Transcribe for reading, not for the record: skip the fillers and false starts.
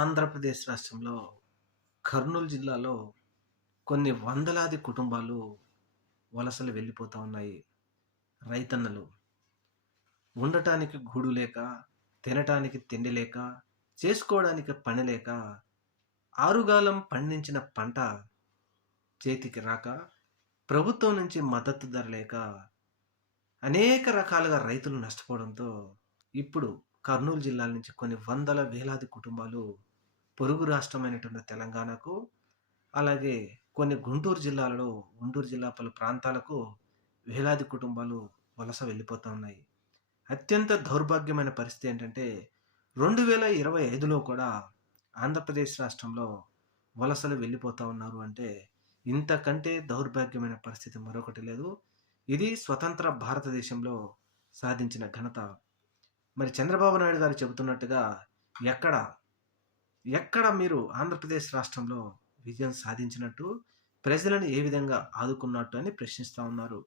ఆంధ్రప్రదేశ్ రాష్ట్రంలో కర్నూలు జిల్లాలో కొన్ని వందలాది కుటుంబాలు వలసలు వెళ్ళిపోతా ఉన్నాయి. రైతన్నలు ఉండటానికి గూడు లేక, తినటానికి తిండి లేక, చేసుకోవడానికి పని లేక, ఆరుగాలం పండించిన పంట చేతికి రాక, ప్రభుత్వం నుంచి మద్దతు ధర లేక, అనేక రకాలుగా రైతులు నష్టపోవడంతో ఇప్పుడు కర్నూలు జిల్లా నుంచి కొన్ని వందల వేలాది కుటుంబాలు పొరుగు రాష్ట్రమైనటువంటి తెలంగాణకు, అలాగే కొన్ని గుంటూరు జిల్లాలలో, గుంటూరు జిల్లా పలు ప్రాంతాలకు వేలాది కుటుంబాలు వలస వెళ్ళిపోతా ఉన్నాయి. అత్యంత దౌర్భాగ్యమైన పరిస్థితి ఏంటంటే 2025లో కూడా ఆంధ్రప్రదేశ్ రాష్ట్రంలో వలసలు వెళ్ళిపోతా ఉన్నారు అంటే ఇంతకంటే దౌర్భాగ్యమైన పరిస్థితి మరొకటి లేదు. ఇది స్వతంత్ర భారతదేశంలో సాధించిన ఘనత. మరి చంద్రబాబు నాయుడు గారు చెబుతున్నట్టుగా ఎక్కడ ఎక్కడ మీరు ఆంధ్రప్రదేశ్ రాష్ట్రంలో విజయం సాధించినట్టు, ప్రజలను ఏ విధంగా ఆదుకున్నట్టు అని ప్రశ్నిస్తా ఉన్నారు.